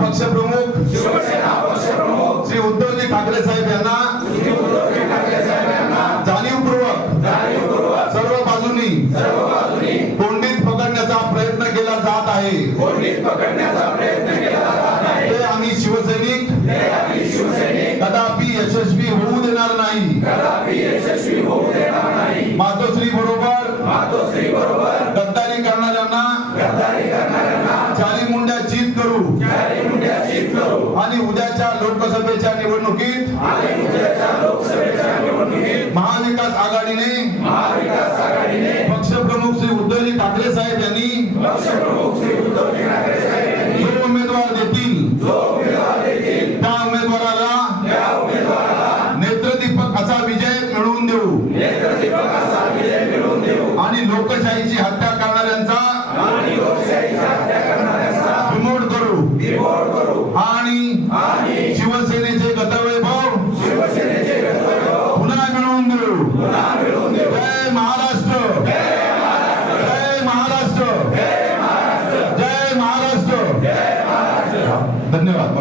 पक्षप्रमुख श्री उद्धवजी ठाकरे साहेब यांना जाणीवपूर्वक सर्व बाजूनी कोंडीत पकडण्याचा प्रयत्न केला जात आहे. ते आम्ही शिवसैनिक कदापि यशस्वी होऊ देणार नाही. मातोश्री बरोबर गद्दारी करणाऱ्यांना चारी मुंड्या चीत करू. उद्याच्या लोकसभेच्या निवडणुकीत महाविकास आघाडीने पक्षप्रमुख श्री उद्धवजी ठाकरे साहेब यांनी जो उमेदवार देतील त्या उमेदवाराला नेत्रदीपक असा विजय मिळवून देऊ. आणि लोकशाहीची आणि शिवसेनेचे गतवैभव पुन्हा मिळवून देऊ. जय महाराष्ट्र. जय महाराष्ट्र. जय महाराष्ट्र. धन्यवाद.